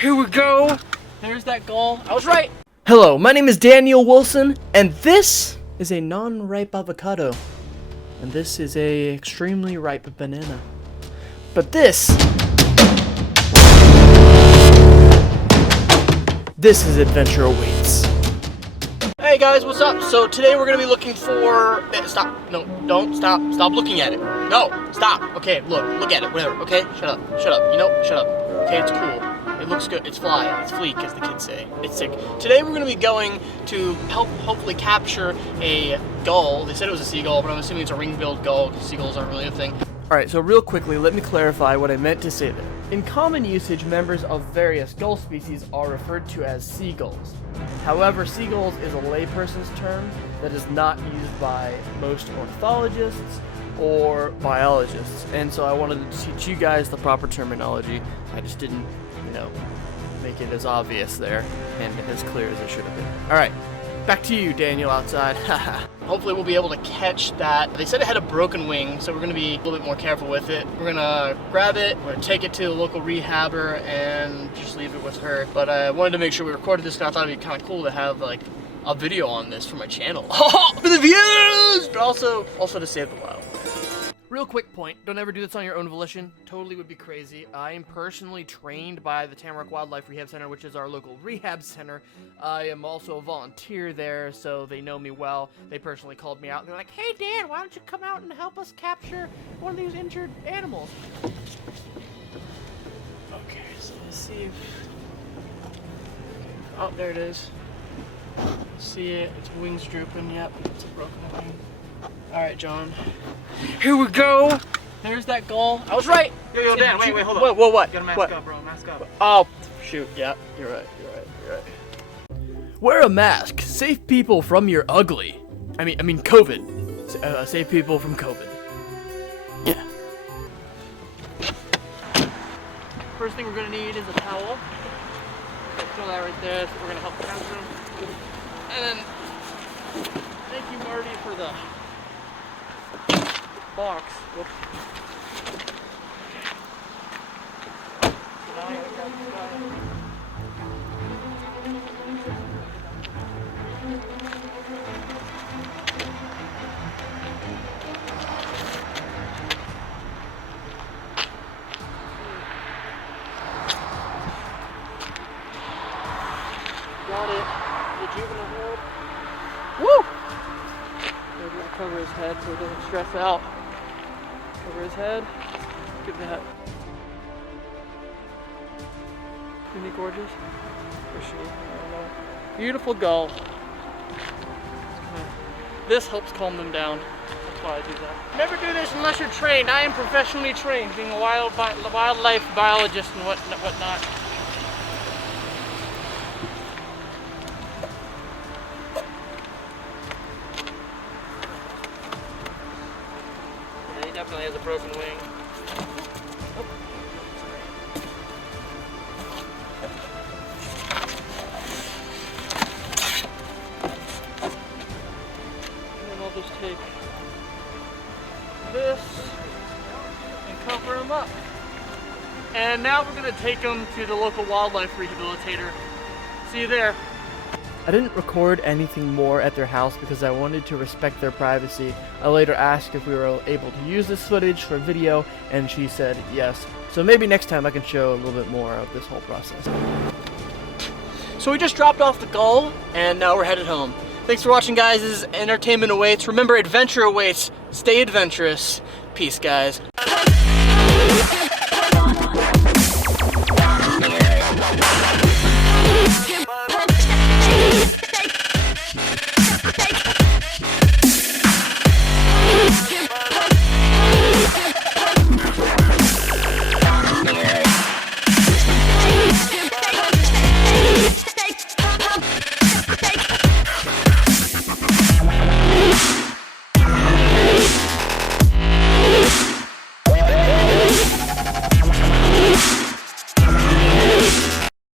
Here we go. There's that gull. I was right. Hello, my name is Daniel Wilson, and this is a non-ripe avocado. And this is a extremely ripe banana. But this is Adventure Awaits. Hey guys, what's up? So today we're gonna be looking for. Stop! No, don't stop! Stop looking at it! No, stop! Okay, look at it. Whatever. Okay, shut up. You know, shut up. Okay, it's cool. It looks good. It's fly. It's fleek, as the kids say. It's sick. Today we're gonna be going to hopefully capture a gull. They said it was a seagull, but I'm assuming it's a ring-billed gull because seagulls aren't really a thing. Alright, so real quickly, let me clarify what I meant to say there. In common usage, members of various gull species are referred to as seagulls. However, seagulls is a layperson's term that is not used by most ornithologists or biologists. And so I wanted to teach you guys the proper terminology. I just didn't, make it as obvious there and as clear as it should have been. Alright, back to you, Daniel, outside. Hopefully we'll be able to catch that. They said it had a broken wing, so we're going to be a little bit more careful with it. We're going to grab it, we're going to take it to a local rehabber, and just leave it with her. But I wanted to make sure we recorded this because I thought it'd be kind of cool to have like a video on this for my channel. For the views! But also to save the wild. Real quick point, don't ever do this on your own volition. Totally would be crazy. I am personally trained by the Tamarack Wildlife Rehab Center, which is our local rehab center. I am also a volunteer there, so they know me well. They personally called me out and they're like, "Hey Dan, why don't you come out and help us capture one of these injured animals?" Okay, so let's see if... Oh, there it is. See it, its wings drooping, yep, it's a broken wing. Alright, John. Here we go! There's that gull. I was right! Yo, Dan, wait, hold on. What? You gotta mask What? up, bro, mask up. Oh, shoot, yeah, you're right. Wear a mask. Save people from your ugly. I mean COVID. Save people from COVID. Yeah. First thing we're gonna need is a towel. Throw that right there, so we're gonna help capture them. And then, thank you, Marty, for the box. Whoops. So now I gotta grab this guy. Got it. The juvenile hold. Woo! Maybe I'll cover his head so he doesn't stress out. Cover his head. Look at that. Isn't he gorgeous? Or she? I don't know. Beautiful gull. This helps calm them down. That's why I do that. Never do this unless you're trained. I am professionally trained, being a wildlife biologist and whatnot. Definitely has a broken wing. Oh. And then I'll just take this and cover him up. And now we're going to take him to the local wildlife rehabilitator. See you there. I didn't record anything more at their house because I wanted to respect their privacy. I later asked if we were able to use this footage for video, and she said yes. So maybe next time I can show a little bit more of this whole process. So we just dropped off the gull, and now we're headed home. Thanks for watching, guys. This is Entertainment Awaits. Remember, adventure awaits. Stay adventurous. Peace, guys.